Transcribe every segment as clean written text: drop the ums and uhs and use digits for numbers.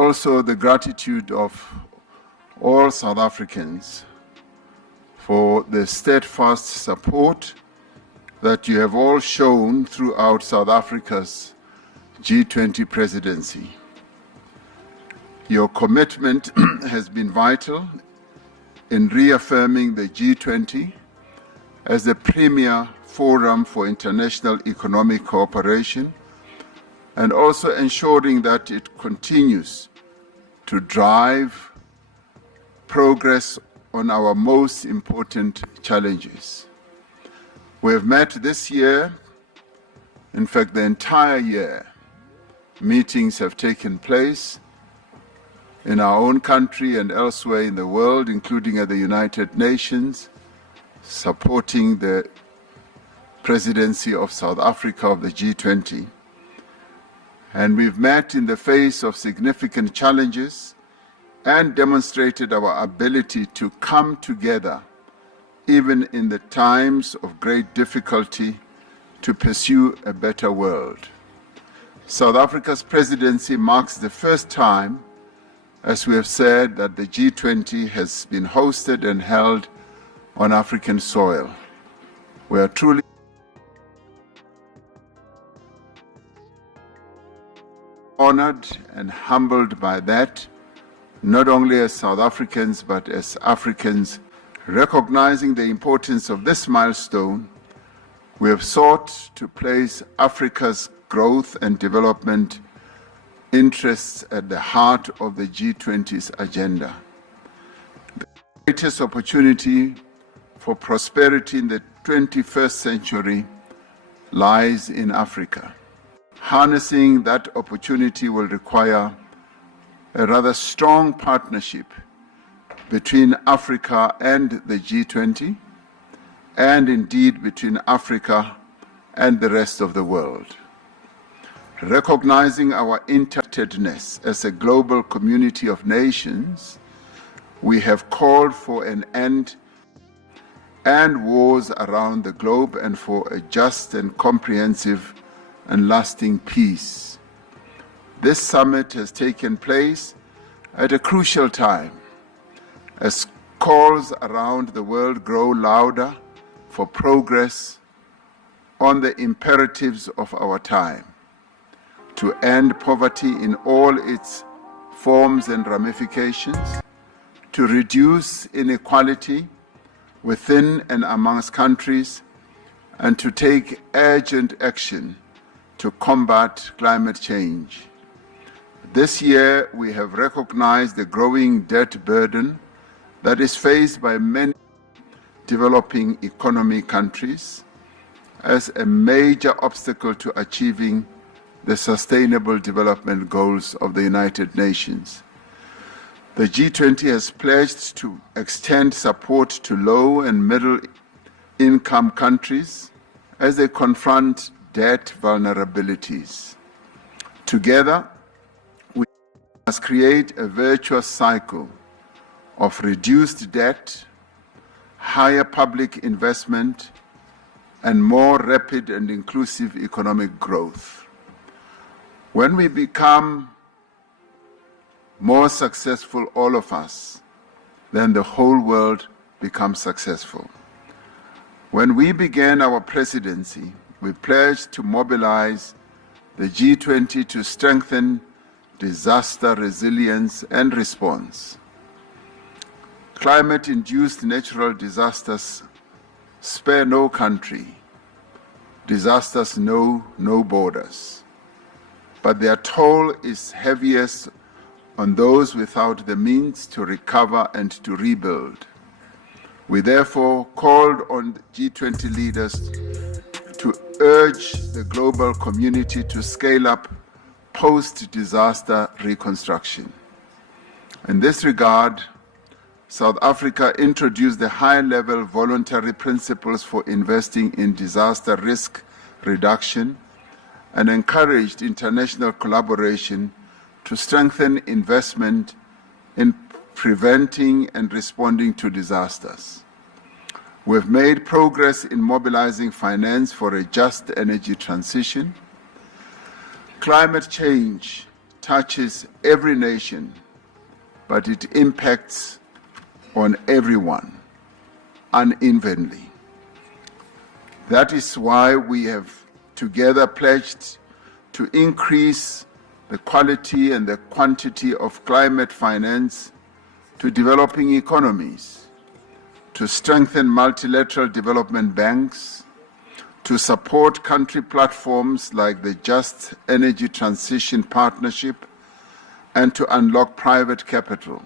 also the gratitude of all South Africans for the steadfast support that you have all shown throughout South Africa's G20 presidency. Your commitment has been vital in reaffirming the G20 as the premier forum for international economic cooperation and also ensuring that it continues to drive progress on our most important challenges. We have met this year, in fact the entire year. Meetings have taken place in our own country and elsewhere in the world, including at the United Nations, supporting the presidency of South Africa of the G20. And we've met in the face of significant challenges and demonstrated our ability to come together, even in the times of great difficulty, to pursue a better world. South Africa's presidency marks the first time, as we have said, that the G20 has been hosted and held on African soil. We are truly honored and humbled by that, not only as South Africans, but as Africans. Recognizing the importance of this milestone, we have sought to place Africa's growth and development interests at the heart of the G20's agenda. The greatest opportunity for prosperity in the 21st century lies in Africa. Harnessing that opportunity will require a rather strong partnership between Africa and the G20, and indeed between Africa and the rest of the world. Recognizing our interconnectedness as a global community of nations, we have called for an end and wars around the globe and for a just and comprehensive and lasting peace. This summit has taken place at a crucial time as calls around the world grow louder for progress on the imperatives of our time: to end poverty in all its forms and ramifications, to reduce inequality within and amongst countries, and to take urgent action to combat climate change. This year, we have recognized the growing debt burden that is faced by many developing economy countries as a major obstacle to achieving the Sustainable Development Goals of the United Nations. The G20 has pledged to extend support to low and middle income countries as they confront debt vulnerabilities. Together, we must create a virtuous cycle of reduced debt, higher public investment, and more rapid and inclusive economic growth. When we become more successful, all of us, then the whole world becomes successful. When we began our presidency, we pledged to mobilize the G20 to strengthen disaster resilience and response. Climate-induced natural disasters spare no country. Disasters know no borders. But their toll is heaviest on those without the means to recover and to rebuild. We therefore called on G20 leaders to urge the global community to scale up post-disaster reconstruction. In this regard, South Africa introduced the high-level voluntary principles for investing in disaster risk reduction and encouraged international collaboration to strengthen investment in preventing and responding to disasters. We've made progress in mobilizing finance for a just energy transition. Climate change touches every nation, but it impacts on everyone unevenly. That is why we have together pledged to increase the quality and the quantity of climate finance to developing economies, to strengthen multilateral development banks, to support country platforms like the Just Energy Transition Partnership, and to unlock private capital.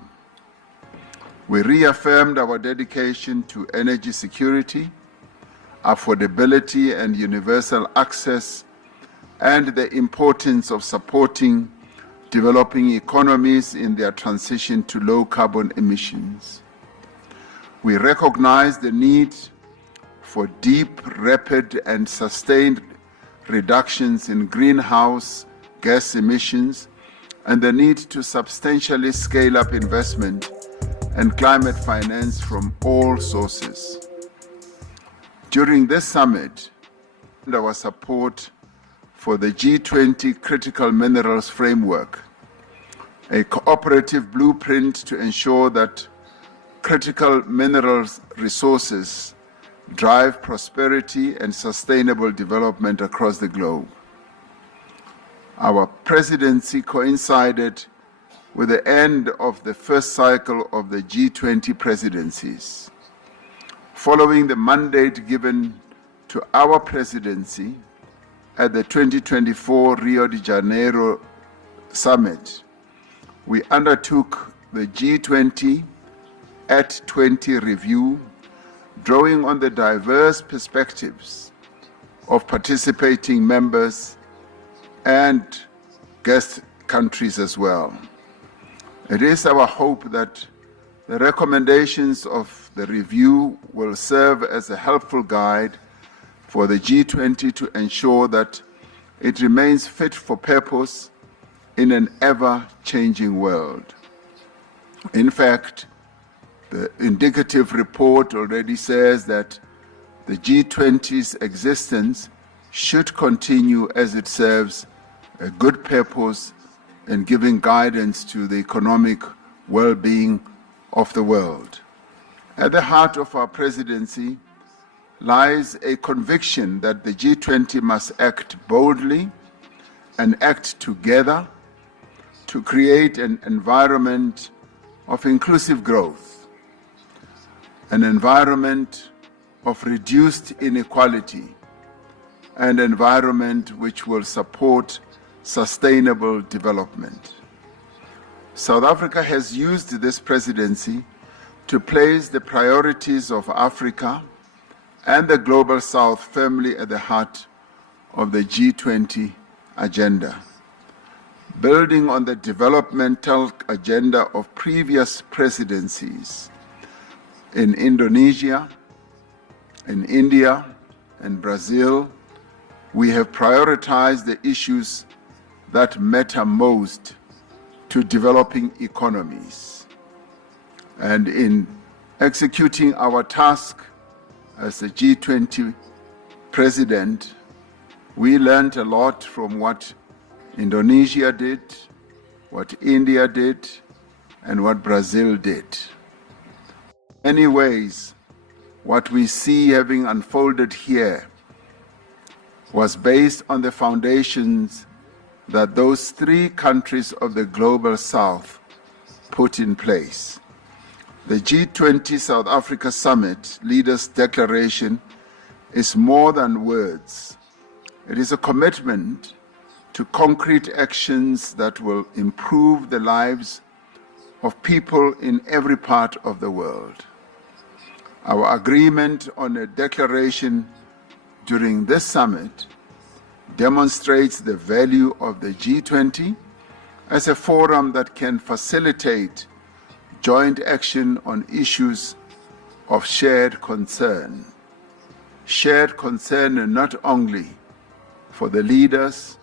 We reaffirmed our dedication to energy security, affordability and universal access, and the importance of supporting developing economies in their transition to low carbon emissions. We recognize the need for deep, rapid, and sustained reductions in greenhouse gas emissions and the need to substantially scale up investment and climate finance from all sources. During this summit, our support for the G20 Critical Minerals Framework, a cooperative blueprint to ensure that critical minerals resources drive prosperity and sustainable development across the globe. Our presidency coincided with the end of the first cycle of the G20 presidencies. Following the mandate given to our presidency at the 2024 Rio de Janeiro Summit, we undertook the G20 at 20 review, drawing on the diverse perspectives of participating members and guest countries as well. It is our hope that the recommendations of the review will serve as a helpful guide for the G20 to ensure that it remains fit for purpose in an ever-changing world. In fact, the indicative report already says that the G20's existence should continue as it serves a good purpose in giving guidance to the economic well-being of the world. At the heart of our presidency lies a conviction that the G20 must act boldly and act together to create an environment of inclusive growth, an environment of reduced inequality, an environment which will support sustainable development. South Africa has used this presidency to place the priorities of Africa and the Global South firmly at the heart of the G20 agenda. Building on the developmental agenda of previous presidencies in Indonesia, in India, and Brazil, we have prioritized the issues that matter most to developing economies. And in executing our task as the G20 president, we learned a lot from what Indonesia did, what India did, and what Brazil did. In many ways, what we see having unfolded here was based on the foundations that those three countries of the Global South put in place. The G20 South Africa Summit Leaders' Declaration is more than words. It is a commitment to concrete actions that will improve the lives of people in every part of the world. Our agreement on a declaration during this summit demonstrates the value of the G20 as a forum that can facilitate joint action on issues of shared concern. Shared concern not only for the leaders,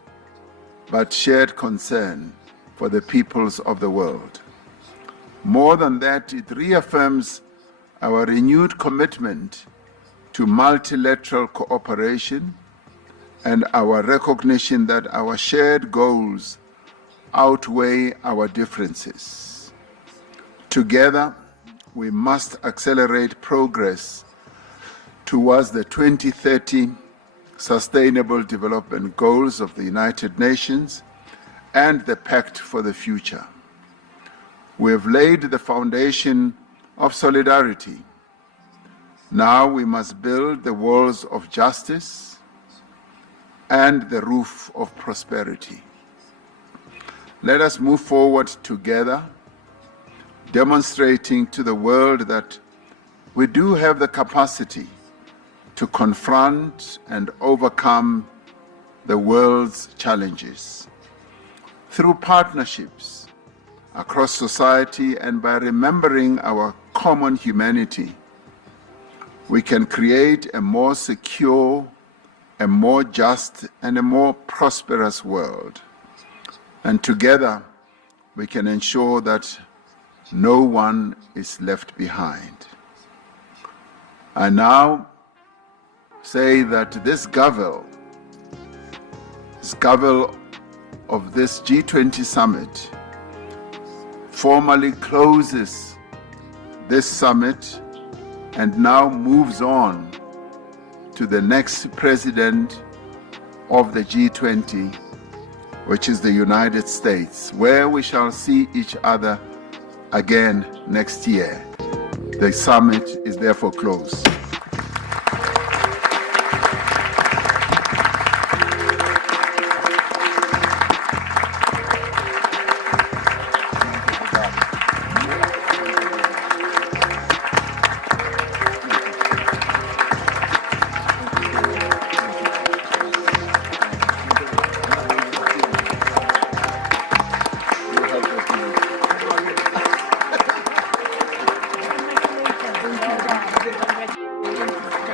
but shared concern for the peoples of the world. More than that, it reaffirms our renewed commitment to multilateral cooperation and our recognition that our shared goals outweigh our differences. Together, we must accelerate progress towards the 2030 Sustainable Development Goals of the United Nations and the Pact for the Future. We have laid the foundation of solidarity. Now we must build the walls of justice and the roof of prosperity. Let us move forward together, demonstrating to the world that we do have the capacity to confront and overcome the world's challenges through partnerships across society, and by remembering our common humanity, we can create a more secure, a more just, and a more prosperous world. And together, we can ensure that no one is left behind. I now say that this gavel of this G20 Summit formally closes this summit and now moves on to the next president of the G20, which is the United States, where we shall see each other again next year. The summit is therefore closed.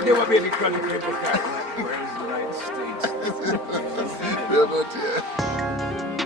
They were being equally people, whereas the United States. They're not here.